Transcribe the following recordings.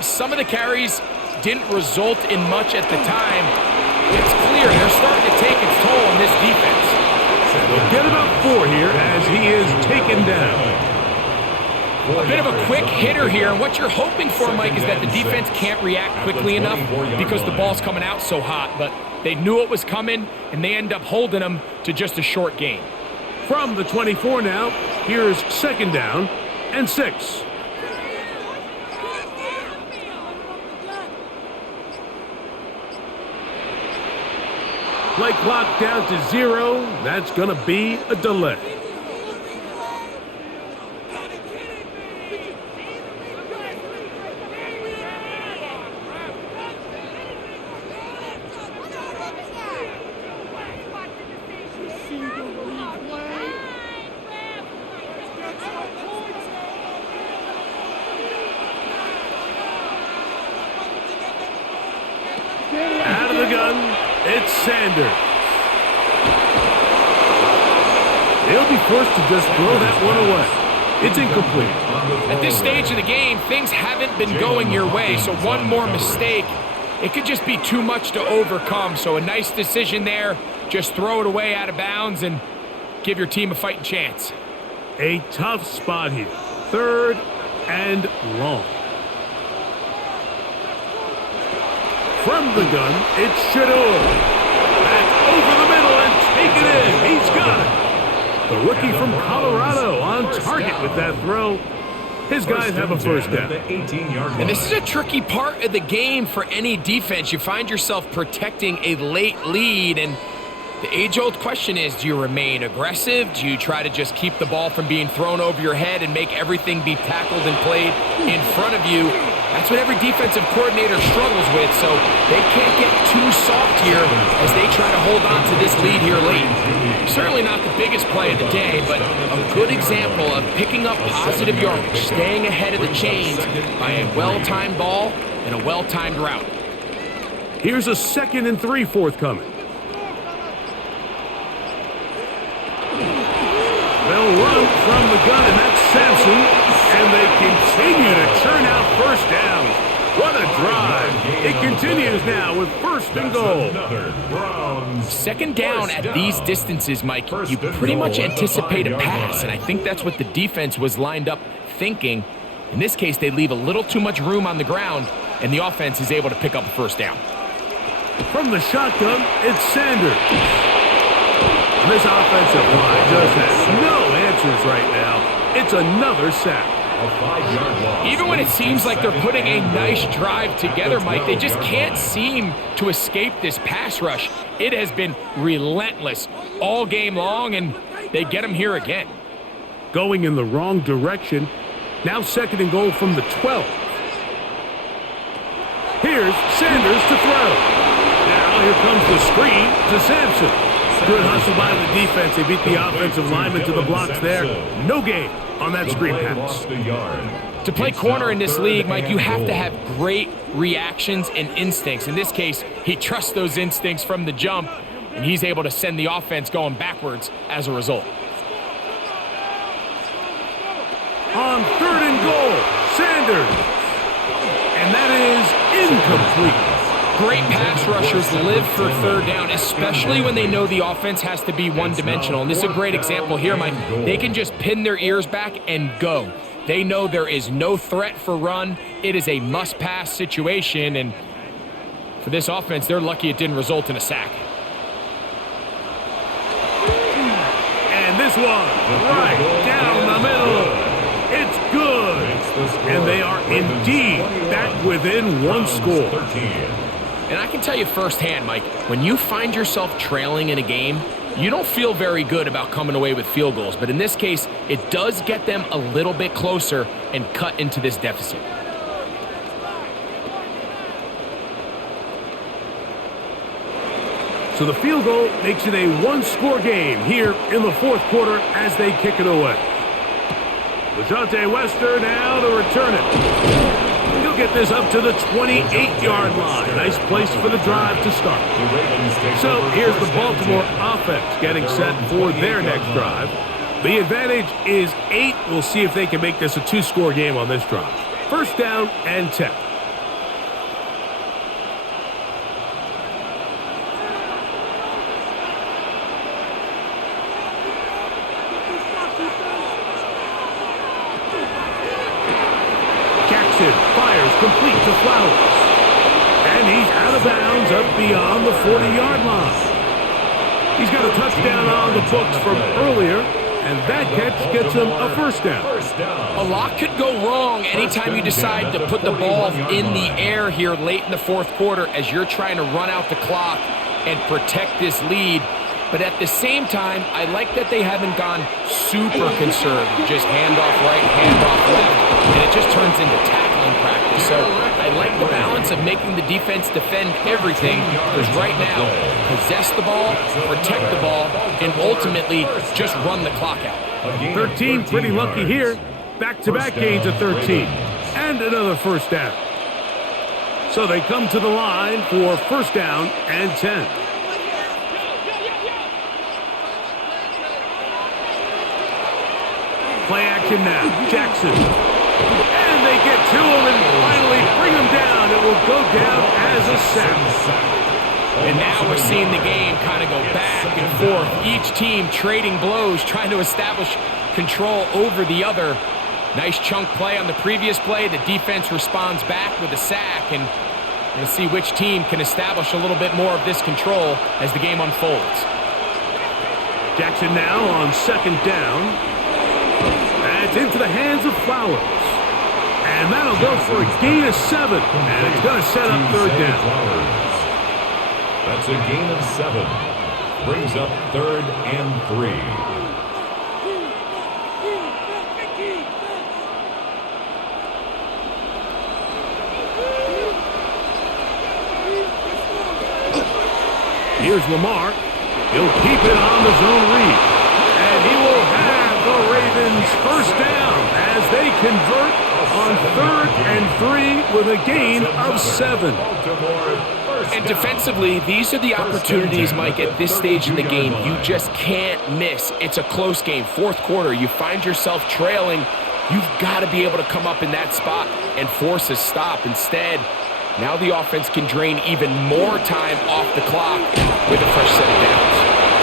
Some of the carries didn't result in much at the time. It's clear they're starting to take its toll on this defense. They'll get about 4 here as he is taken down. A bit of a quick hitter here. What you're hoping for, Mike, is that the defense can't react quickly enough because the ball's coming out so hot. But they knew it was coming, and they end up holding them to just a short gain. From the 24 now, here's 2nd down and 6. Play clock down to 0. That's going to be a delay. Out of the gun, it's Sanders. They'll be forced to just throw that one away. It's incomplete. At this stage of the game, things haven't been going your way, so one more mistake, it could just be too much to overcome. So a nice decision there. Just throw it away out of bounds and give your team a fighting chance. A tough spot here. 3rd and long. From the gun, it's Shador. Back over the middle and take it in. He's got it. The rookie from Colorado on target with that throw. His guys have a first down. And this is a tricky part of the game for any defense. You find yourself protecting a late lead, and the age-old question is, do you remain aggressive? Do you try to just keep the ball from being thrown over your head and make everything be tackled and played in front of you? That's what every defensive coordinator struggles with, so they can't get too soft here as they try to hold on to this lead here late. Certainly not the biggest play of the day, but a good example of picking up positive yardage, staying ahead of the chains by a well-timed ball and a well-timed route. Here's a 2nd and 3 forthcoming. They'll run from the gun, and that's Sampson. And they continue to churn out first downs. What a drive. It continues now with 1st and goal. 2nd down at these distances, Mike, you pretty much anticipate a pass, and I think that's what the defense was lined up thinking. In this case, they leave a little too much room on the ground, and the offense is able to pick up a 1st down. From the shotgun, it's Sanders. And this offensive line just has no answers right now. It's another sack. Even when it seems like they're putting a nice drive together, Mike, they just can't seem to escape this pass rush. It has been relentless all game long, and they get them here again. Going in the wrong direction. Now 2nd and goal from the 12. Here's Sanders to throw. Now here comes the screen to Sampson. Good hustle by the defense. They beat the offensive lineman to the blocks there. No gain on that screen pass. To play corner in this league, Mike, you have to have great reactions and instincts. In this case, he trusts those instincts from the jump, and he's able to send the offense going backwards as a result. On 3rd and goal, Sanders. And that is incomplete. Great pass rushers live for 3rd down, especially when they know the offense has to be one-dimensional. And this is a great example here, Mike. They can just pin their ears back and go. They know there is no threat for run. It is a must-pass situation, and for this offense, they're lucky it didn't result in a sack. And this one, right down the middle. It's good. And they are indeed back within 1 score. And I can tell you firsthand, Mike, when you find yourself trailing in a game, you don't feel very good about coming away with field goals. But in this case, it does get them a little bit closer and cut into this deficit. So the field goal makes it a 1-score game here in the 4th quarter as they kick it away. LeJohntay Wester now to return it. He'll get this up to the 28-yard line. Nice place for the drive to start. So here's the Baltimore offense getting set for their next drive. The advantage is 8. We'll see if they can make this a 2-score game on this drive. 1st down and 10. Jackson fires complete to Flowers. And he's out of bounds up beyond the 40-yard line. He's got a touchdown on the books from earlier, and that catch gets him a first down. A lot could go wrong anytime you decide to put the ball in the air here late in the fourth quarter as you're trying to run out the clock and protect this lead. But at the same time, I like that they haven't gone super conservative. Just hand off right, hand off left, and it just turns into tackling practice. So I like the balance of making the defense defend everything, because right now, possess the ball, protect the ball, and ultimately just run the clock out. 13, pretty lucky here. Back-to-back gains of 13. And another first down. So they come to the line for first down and 10. Play action now. Jackson. And they get to him and finally bring him down. It will go down as a sack. And now we're seeing the game kind of go back and forth. Each team trading blows, trying to establish control over the other. Nice chunk play on the previous play. The defense responds back with a sack. And we'll see which team can establish a little bit more of this control as the game unfolds. Jackson now on second down. It's into the hands of Flowers. And that'll go for a gain of 7. And it's going to set up third down. That's a gain of 7. Brings up 3rd and 3. Here's Lamar. He'll keep it on the zone read. And he will have the Ravens first down as they convert on 3rd and 3 with a gain of 7. And defensively, these are the opportunities, Mike, at this stage in the game you just can't miss. It's a close game. Fourth quarter, you find yourself trailing. You've got to be able to come up in that spot and force a stop. Instead, now the offense can drain even more time off the clock with a fresh set of downs.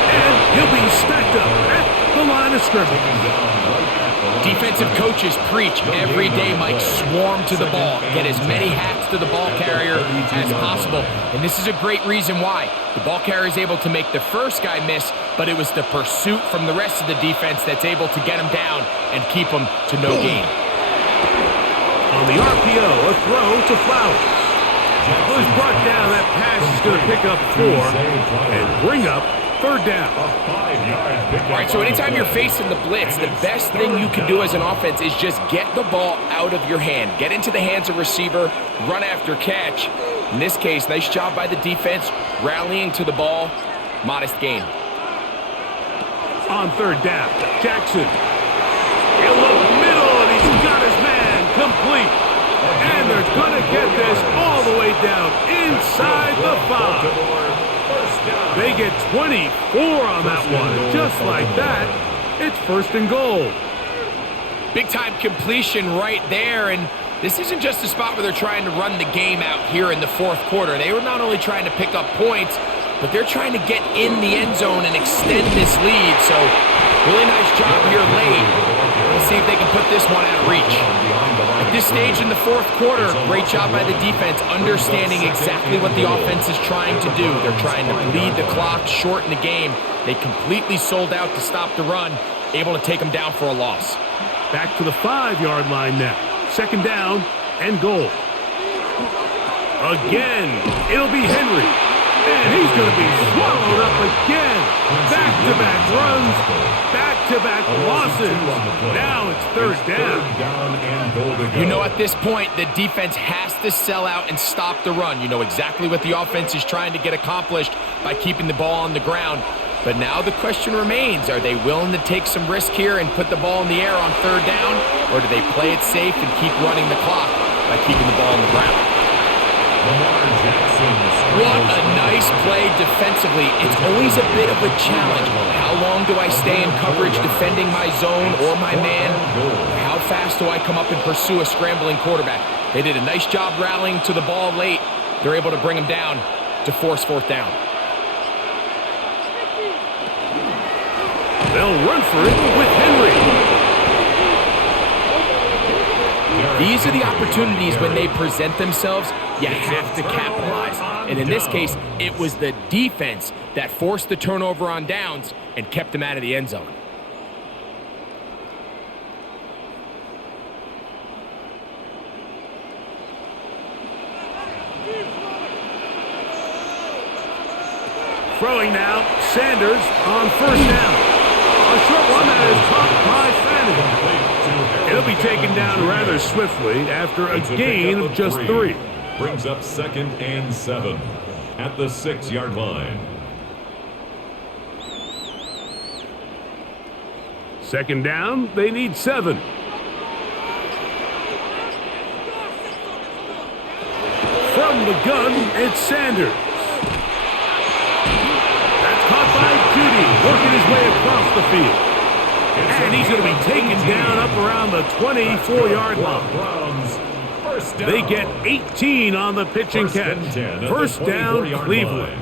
And he'll be stacked up at the line of scrimmage. Defensive coaches preach every day, Mike, swarm to the ball. Get as many hats to the ball carrier as possible. And this is a great reason why. The ball carrier is able to make the first guy miss, but it was the pursuit from the rest of the defense that's able to get him down and keep him to no gain. On the RPO, a throw to Flowers. Who's brought down, that pass is going to pick up 4 and bring up third down. All right, so anytime you're facing the blitz, the best thing you can do as an offense is just get the ball out of your hand. Get into the hands of receiver, run after catch. In this case, nice job by the defense, rallying to the ball. Modest gain. On third down, Jackson. He'll look middle, and he's got his man complete. And they're going to get this all the way down inside the 5. They get 24 on that one. Just like that, it's first and goal. Big-time completion right there, and this isn't just a spot where they're trying to run the game out here in the fourth quarter. They were not only trying to pick up points, but they're trying to get in the end zone and extend this lead. So, really nice job here late. Let's see if they can put this one out of reach. At this stage in the fourth quarter, great job by the defense, understanding exactly what the offense is trying to do. They're trying to bleed the clock, shorten the game. They completely sold out to stop the run, able to take them down for a loss. Back to the 5-yard line now. Second down and goal. Again, it'll be Henry. And he's going to be swallowed up again. Back-to-back runs, back-to-back losses. Now it's third down. You know, at this point, the defense has to sell out and stop the run. You know exactly what the offense is trying to get accomplished by keeping the ball on the ground. But now the question remains, are they willing to take some risk here and put the ball in the air on third down? Or do they play it safe and keep running the clock by keeping the ball on the ground? What a nice play defensively. It's always a bit of a challenge. How long do I stay in coverage defending my zone or my man? How fast do I come up and pursue a scrambling quarterback? They did a nice job rallying to the ball late. They're able to bring him down to force fourth down. They'll run for it with Henry. These are the opportunities when they present themselves, you have to capitalize. And in this case, it was the defense that forced the turnover on downs and kept them out of the end zone. Throwing now, Sanders on first down. A short one that is caught by Fanning. It'll be taken down rather swiftly after a gain of just 3. Brings up 2nd and 7 at the 6-yard line. 2nd down, they need 7. From the gun, it's Sanders. Caught by Judy, working his way across the field. And he's going to be taken down up around the 24-yard line. They get 18 on the pitch and catch. First down, Cleveland.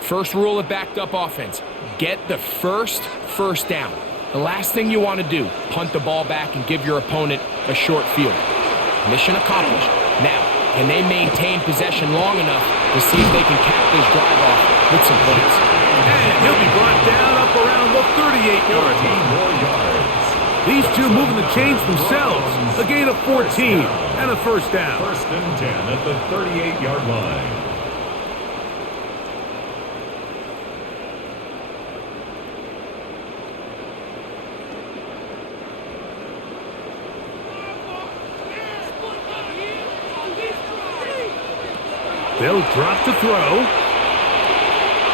First rule of backed-up offense, get the first down. The last thing you want to do, punt the ball back and give your opponent a short field. Mission accomplished. Now, can they maintain possession long enough to see if they can cap this drive off with some points? And he'll be brought down up around the 38-yard line. These two moving the chains themselves. A gain of 14 and a first down. 1st and 10 at the 38-yard line. They'll drop to throw.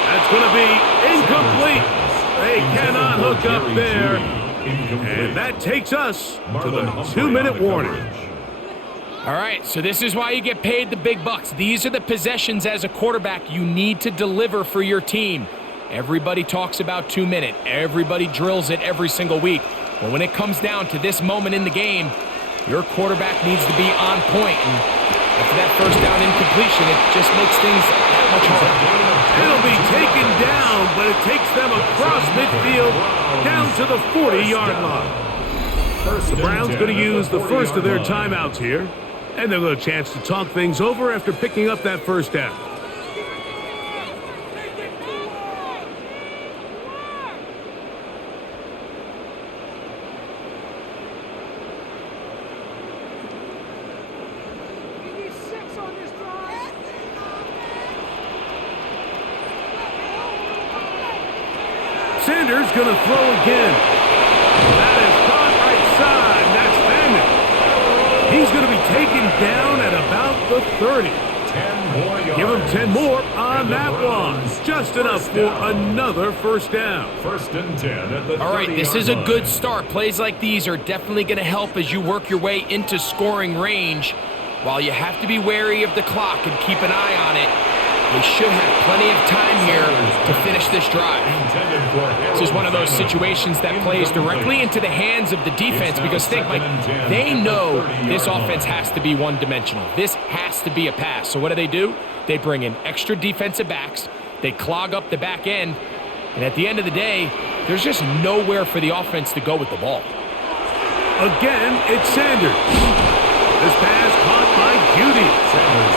That's going to be incomplete. They cannot hook up there. And that takes us to the 2-minute warning. All right, so this is why you get paid the big bucks. These are the possessions as a quarterback you need to deliver for your team. Everybody talks about 2-minute. Everybody drills it every single week. But when it comes down to this moment in the game, your quarterback needs to be on point. And after that first down incompletion, it just makes things that much harder. It'll be taken down, but it takes them across midfield down to the 40-yard line. The Browns going to use the first of their timeouts here, and they'll get a chance to talk things over after picking up that first down. Sanders going to throw again. That is caught right side. That's Fanning. He's going to be taken down at about the 30. 10 more yards. Give him 10 more on that one. Just enough for another first down. 1st and 10 at the 30-yard line. All right, this is a good start. Plays like these are definitely going to help as you work your way into scoring range. While you have to be wary of the clock and keep an eye on it, they should have plenty of time here to finish this drive. This is one of those situations that plays directly into the hands of the defense because think, Mike, they know this offense has to be one-dimensional. This has to be a pass. So what do? They bring in extra defensive backs. They clog up the back end. And at the end of the day, there's just nowhere for the offense to go with the ball. Again, it's Sanders. This pass caught by Judy.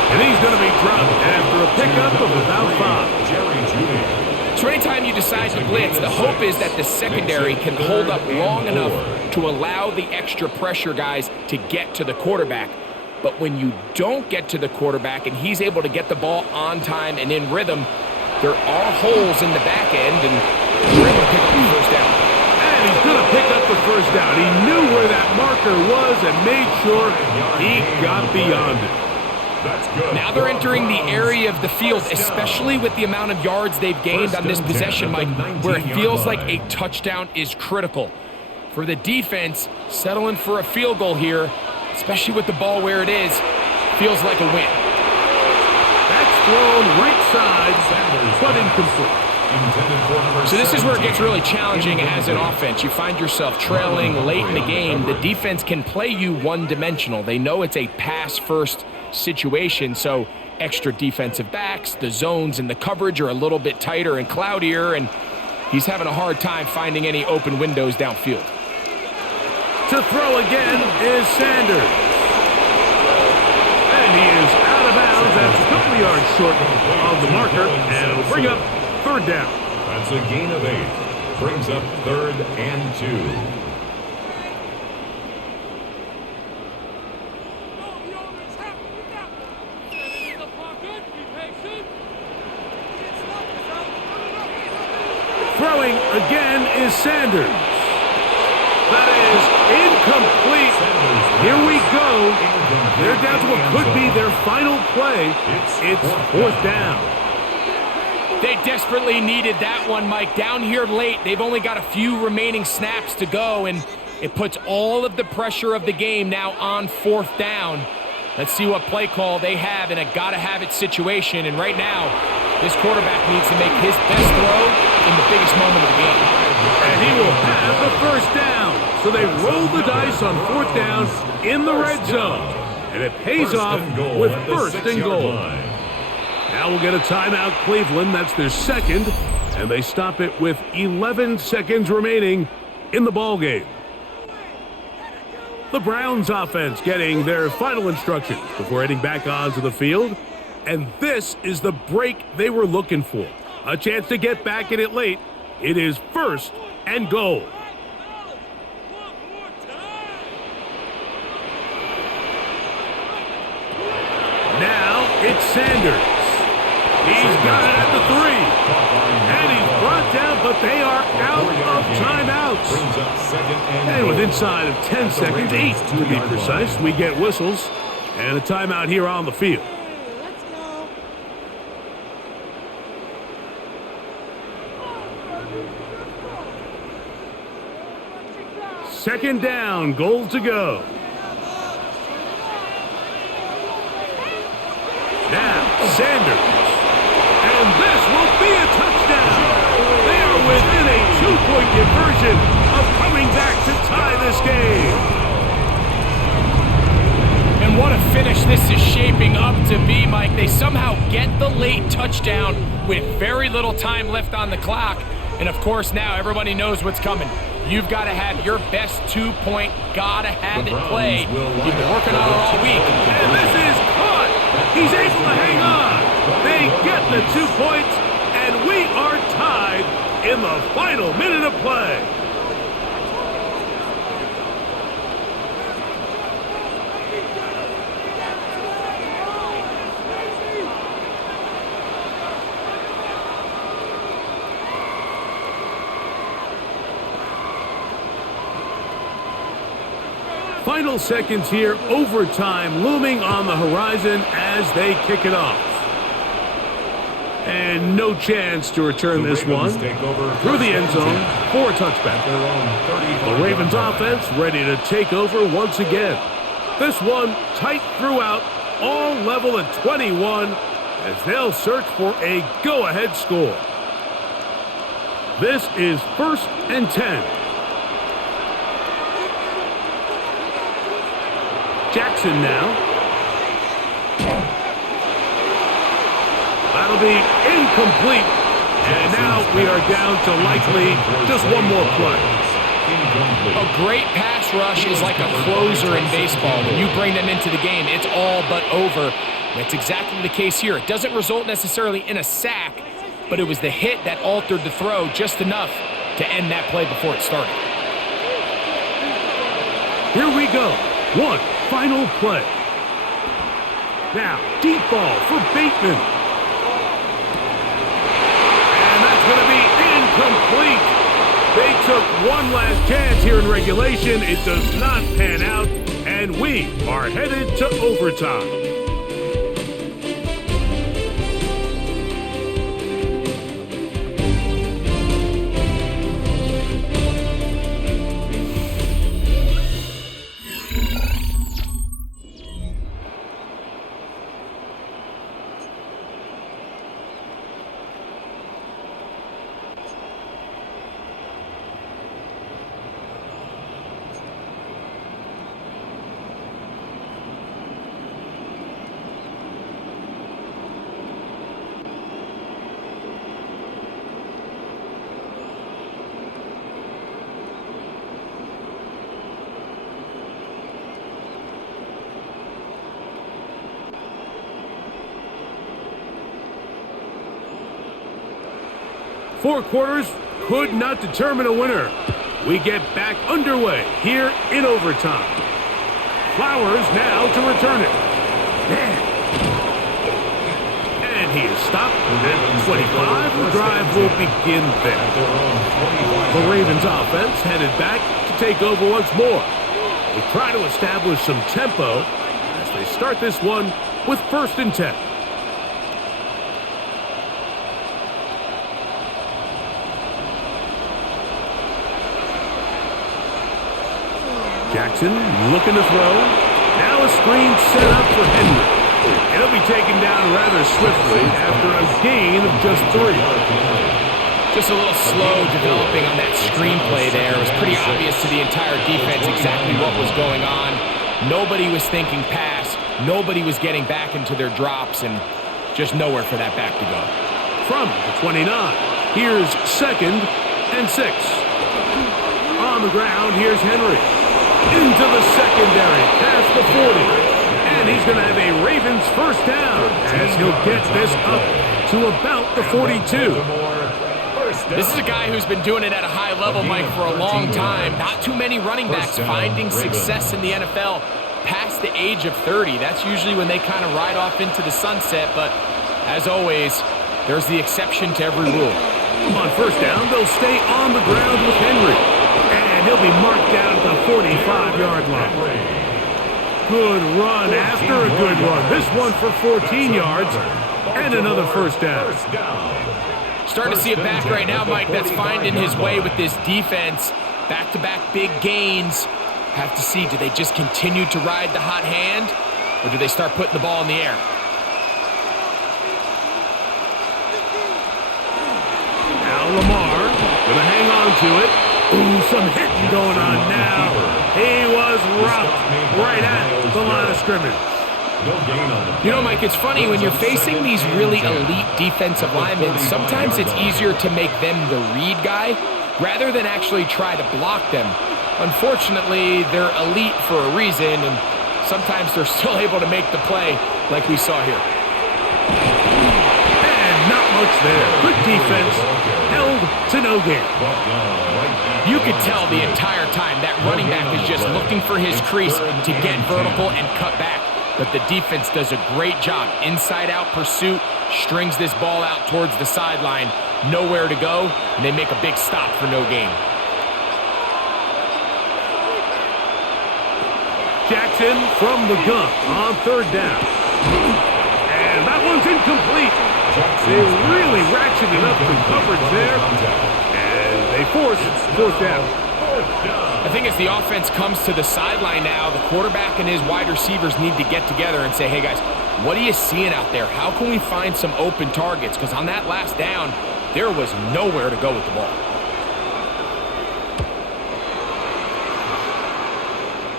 And he's going to be dropped after a pickup of about 5. So anytime you decide to blitz, the hope is that the secondary can hold up long enough to allow the extra pressure guys to get to the quarterback. But when you don't get to the quarterback and he's able to get the ball on time and in rhythm, there are holes in the back end, and we're able to pick up the first down. And he's going to pick up the first down. He knew where that marker was and made sure he got beyond it. That's good. Now they're entering the area of the field, especially with the amount of yards they've gained on this possession, Mike, where it feels like a touchdown is critical. For the defense, settling for a field goal here, especially with the ball where it is, feels like a win. That's thrown right side, but incomplete. So this is where it gets really challenging as an offense. You find yourself trailing late in the game. The defense can play you one-dimensional. They know it's a pass-first situation, so extra defensive backs, the zones and the coverage are a little bit tighter and cloudier, and he's having a hard time finding any open windows downfield. To throw again is Sanders. And he is out of bounds. That's a couple of yards short of the marker. And it'll bring up third down. That's a gain of 8. Brings up 3rd and 2. Throwing again is Sanders. That is incomplete. Here we go. They're down to what could be their final play. It's 4th down. They desperately needed that one, Mike. Down here late, they've only got a few remaining snaps to go, and it puts all of the pressure of the game now on 4th down. Let's see what play call they have in a gotta-have-it situation. And right now, this quarterback needs to make his best throw in the biggest moment of the game. And he will have the first down. So they roll the dice on 4th down in the red zone. And it pays off with 1st and goal. Now we'll get a timeout, Cleveland. That's their second. And they stop it with 11 seconds remaining in the ballgame. The Browns offense getting their final instructions before heading back onto the field. And this is the break they were looking for. A chance to get back in it late. It is 1st and goal. Now it's Sanders. He's got it at the 3. And he's brought down, but they are out of timeouts. And with inside of 10 seconds, 8 to be precise, we get whistles and a timeout here on the field. Second down, goal to go. Now, Sanders. And this will be a touchdown. They are within a 2-point conversion of coming back to tie this game. And what a finish this is shaping up to be, Mike. They somehow get the late touchdown with very little time left on the clock. And of course, now everybody knows what's coming. You've got to have your best 2-point, gotta-have-it play. You've been working on it all week. And this is caught. He's able to hang on. They get the 2 points, and we are tied in the final minute of play. Final seconds here, overtime looming on the horizon as they kick it off. And no chance to return this one through the end zone for a touchback. The Ravens offense ready to take over once again. This one tight throughout, all level at 21 as they'll search for a go-ahead score. This is 1st and 10. Jackson now. That'll be incomplete. And now we are down to likely just one more play. A great pass rush is like a closer in baseball. When you bring them into the game, it's all but over. That's exactly the case here. It doesn't result necessarily in a sack, but it was the hit that altered the throw just enough to end that play before it started. Here we go. One final play. Now, deep ball for Bateman. And that's going to be incomplete. They took one last chance here in regulation. It does not pan out, and we are headed to overtime. 4 quarters could not determine a winner. We get back underway here in overtime. Flowers now to return it. And he is stopped at 25. The drive will begin there. The Ravens offense headed back to take over once more. They try to establish some tempo as they start this one with 1st and 10. Jackson looking to throw. Now a screen set up for Henry. It'll be taken down rather swiftly after a gain of just 3. Just a little slow developing on that screenplay there. It was pretty obvious to the entire defense exactly what was going on. Nobody was thinking pass. Nobody was getting back into their drops, and just nowhere for that back to go. From the 29, here's 2nd and 6. On the ground, here's Henry. Into the secondary, past the 40. And he's going to have a Ravens 1st down as he'll get this up to about the 42. This is a guy who's been doing it at a high level, Mike, for a long time. Not too many running backs finding success in the NFL past the age of 30. That's usually when they kind of ride off into the sunset, but as always, there's the exception to every rule. On 1st down, they'll stay on the ground with Henry. And he'll be marked down at the 45-yard line. Good run after a good run. This one for 14 yards and another 1st down. Starting to see a back right now, Mike, that's finding his way with this defense. Back-to-back big gains. Have to see, do they just continue to ride the hot hand, or do they start putting the ball in the air? Now Lamar gonna hang on to it. Ooh, some hitting going on now. He was rocked right at the line of scrimmage. You know, Mike, it's funny, when you're facing these really elite defensive linemen, sometimes it's easier to make them the read guy rather than actually try to block them. Unfortunately, they're elite for a reason, and sometimes they're still able to make the play like we saw here. And not much there. Good defense, held to no gain. You could tell the entire time that running back is just looking for his crease to get vertical and cut back. But the defense does a great job. Inside-out pursuit, strings this ball out towards the sideline. Nowhere to go, and they make a big stop for no gain. Jackson from the gun on 3rd down. And that one's incomplete. They really ratcheted up some coverage there. And they force 4th down. I think as the offense comes to the sideline now, the quarterback and his wide receivers need to get together and say, hey guys, what are you seeing out there? How can we find some open targets? Because on that last down, there was nowhere to go with the ball.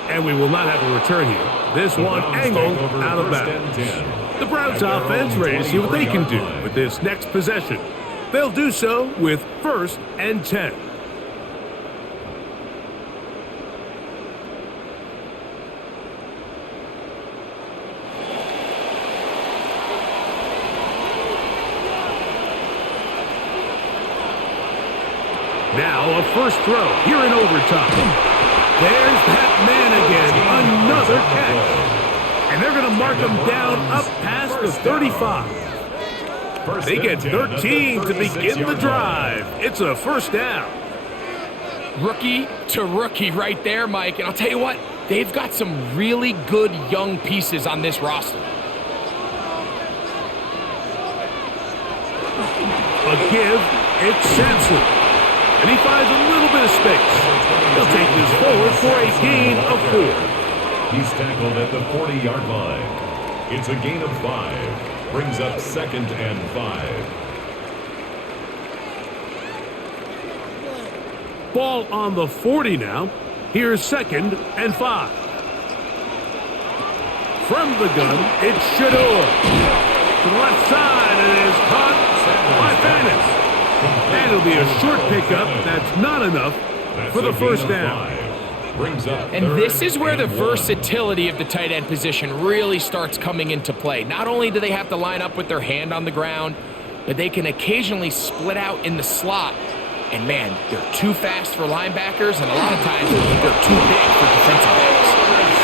And we will not have a return here. This one angled out of bounds. The Browns offense ready to see what they can do with this next possession. They'll do so with 1st and 10. Now a 1st throw here in overtime. There's that man again, another catch. And they're going to mark him down up past the 35. They get 13 to begin the drive. It's a 1st down. Rookie to rookie right there, Mike. And I'll tell you what, they've got some really good young pieces on this roster. A give, it's Sampson. And he finds a little bit of space. He'll take this forward for a gain of 4. He's tackled at the 40-yard line. It's a gain of 5. Brings up 2nd and 5. Ball on the 40 now. Here's 2nd and 5. From the gun, it's Shador. To the left side, and it is caught by Fannis. And it'll be a short pickup. That's not enough for the 1st down. And this is where the versatility of the tight end position really starts coming into play. Not only do they have to line up with their hand on the ground, but they can occasionally split out in the slot. And man, they're too fast for linebackers, and a lot of times they're too big for defensive backs.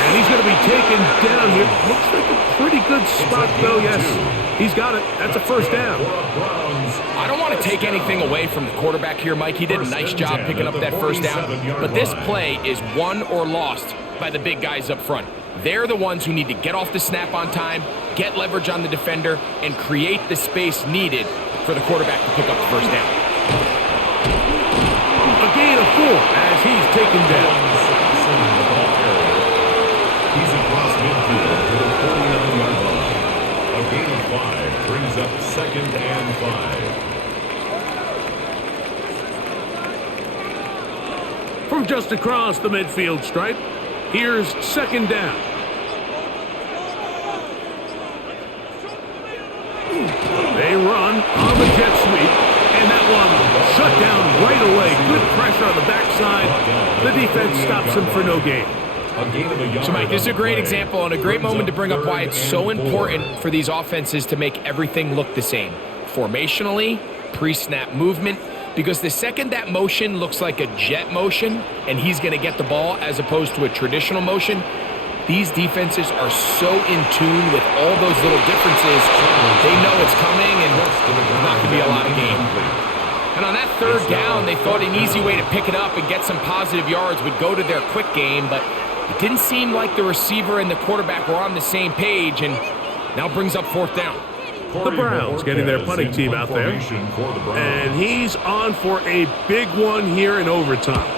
And he's going to be taken down here. Looks like a pretty good spot, though. Yes, he's got it. That's a first down. I don't want to take anything away from the quarterback here, Mike. He did a nice job picking up that first down. But this play is won or lost by the big guys up front. They're the ones who need to get off the snap on time, get leverage on the defender, and create the space needed for the quarterback to pick up the first down. A gain of 4 as he's taken down. He's across midfield to the 49-yard line. A gain of 5 brings up 2nd and 5. From just across the midfield stripe, here's 2nd down. They run on the jet sweep, and that one shut down right away. Good pressure on the backside. The defense stops him for no gain. So, Mike, this is a great example and a great moment to bring up why it's so important for these offenses to make everything look the same. Formationally, pre-snap movement, because the second that motion looks like a jet motion and he's going to get the ball as opposed to a traditional motion, these defenses are so in tune with all those little differences. They know it's coming, and there's not going to be a lot of gain. And on that third down, they thought an easy way to pick it up and get some positive yards would go to their quick game, but it didn't seem like the receiver and the quarterback were on the same page, and now brings up 4th down. The Browns getting their punting team out there, and he's on for a big one here in overtime.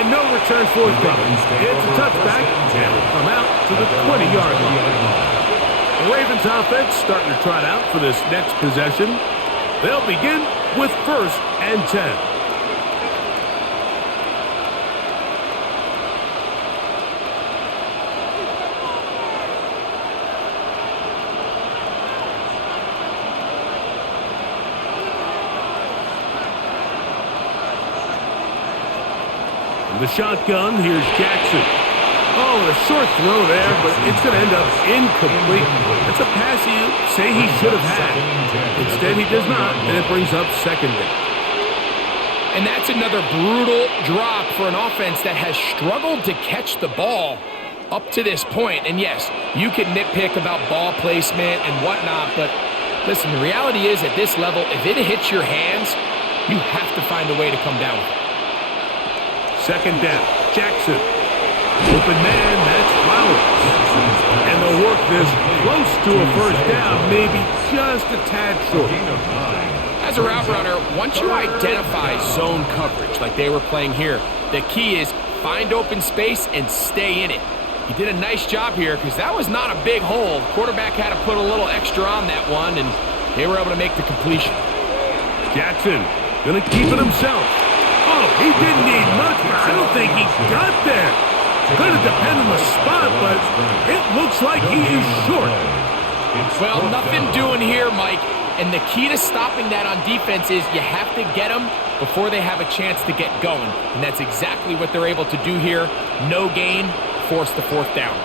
And no return forthcoming. It's a touchback, and will come out to the 20-yard line. The Ravens offense starting to trot out for this next possession. They'll begin with 1st and 10. The shotgun, here's Jackson. Oh, a short throw there, but it's going to end up incomplete. It's a pass you say he should have had. Instead, he does not, and it brings up 2nd down. And that's another brutal drop for an offense that has struggled to catch the ball up to this point. And yes, you can nitpick about ball placement and whatnot, but listen, the reality is at this level, if it hits your hands, you have to find a way to come down with it. 2nd down, Jackson. Open man, that's Flowers. And they'll work this close to a first down, maybe just a tad short. As a route runner, once you identify zone coverage like they were playing here, the key is find open space and stay in it. He did a nice job here because that was not a big hole. Quarterback had to put a little extra on that one, and they were able to make the completion. Jackson going to keep it himself. Oh, he didn't need much, but I don't think he got there. Going to depend on the spot, but it looks like he is short. Well, nothing doing here, Mike. And the key to stopping that on defense is you have to get them before they have a chance to get going. And that's exactly what they're able to do here. No gain, force the 4th down.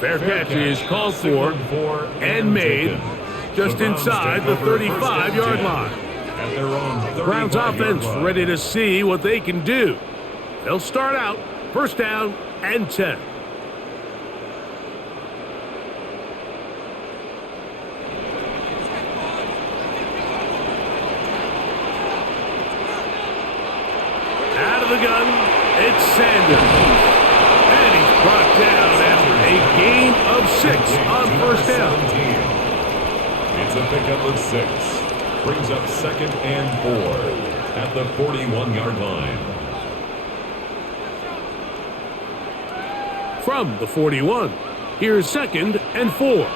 Fair catch is called for and made just inside the 35-yard line. Browns offense ready to see what they can do. They'll start out 1st down and 10. Out of the gun, it's Sanders. And he's brought down after a gain of 6 on 1st down. It's a pickup of 6. Brings up 2nd and 4 at the 41-yard line. From the 41, here's 2nd and 4.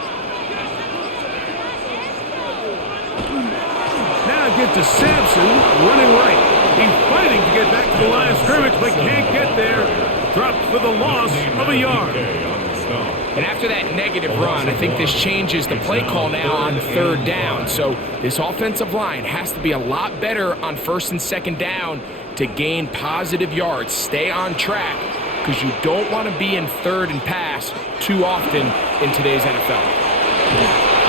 Now get to Sampson, running right. He's fighting to get back to the line of scrimmage, but can't get there. Dropped for the loss of a yard. And after that negative run, I think this changes the play call now on 3rd down. So this offensive line has to be a lot better on 1st and 2nd down to gain positive yards, stay on track, because you don't want to be in third and pass too often in today's NFL.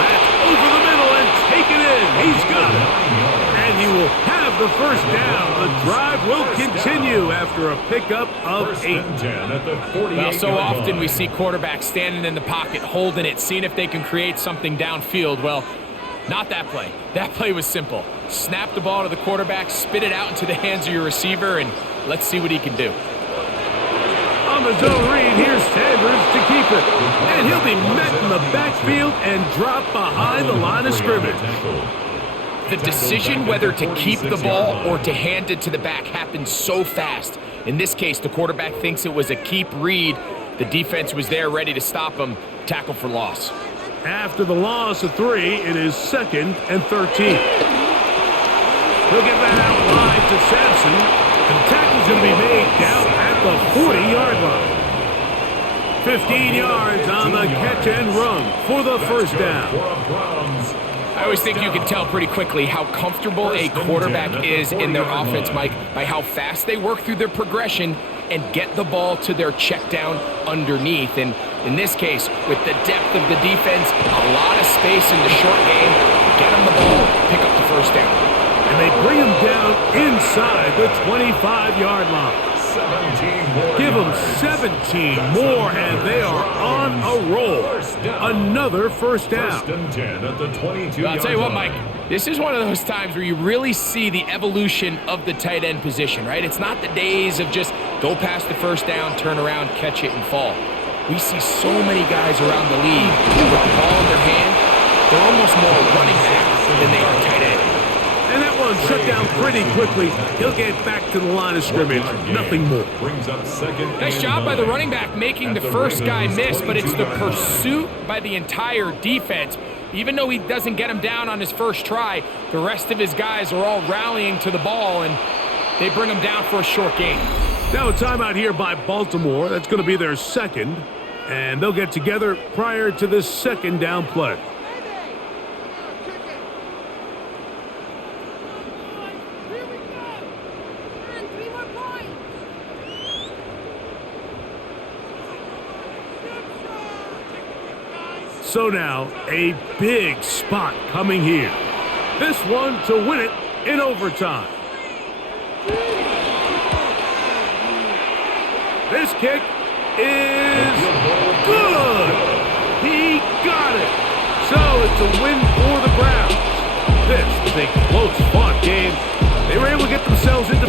That's over the middle and taken in. He's got it. And he will have the first down. The drive will continue after a pickup of 8. Well, so often we see quarterbacks standing in the pocket, holding it, seeing if they can create something downfield. Well, not that play. That play was simple. Snap the ball to the quarterback, spit it out into the hands of your receiver, and let's see what he can do. On the zone read, here's Sanders to keep it. And he'll be met in the backfield and drop behind the line of scrimmage. The decision whether to keep the ball or to hand it to the back happens so fast. In this case, the quarterback thinks it was a keep read. The defense was there ready to stop him. Tackle for loss. After the loss of 3, it is 2nd and 13. He'll get that out wide to Sampson. And the tackle's going to be made down at the 40-yard line. 15 yards on the catch and run for the first down. I always think you can tell pretty quickly how comfortable a quarterback is in their offense, Mike, by how fast they work through their progression and get the ball to their check down underneath. And in this case, with the depth of the defense, a lot of space in the short game, get them the ball, pick up the first down. And they bring him down inside the 25-yard line. Give them 17 more, and they are on a roll. Another first down. I'll tell you what, Mike, this is one of those times where you really see the evolution of the tight end position, right? It's not the days of just go past the first down, turn around, catch it, and fall. We see so many guys around the league with the ball in their hand, they're almost more running back than they are tight end. And that one shut down pretty quickly. He'll get back to the line of scrimmage. Nothing more. Nice job by the running back making the first guy miss, but it's the pursuit by the entire defense. Even though he doesn't get him down on his first try, the rest of his guys are all rallying to the ball, and they bring him down for a short gain. Now a timeout here by Baltimore. That's going to be their second. And they'll get together prior to this second down play. So now, a big spot coming here. This one to win it in overtime. This kick is good. He got it. So it's a win for the Browns. This is a close-fought game. They were able to get themselves into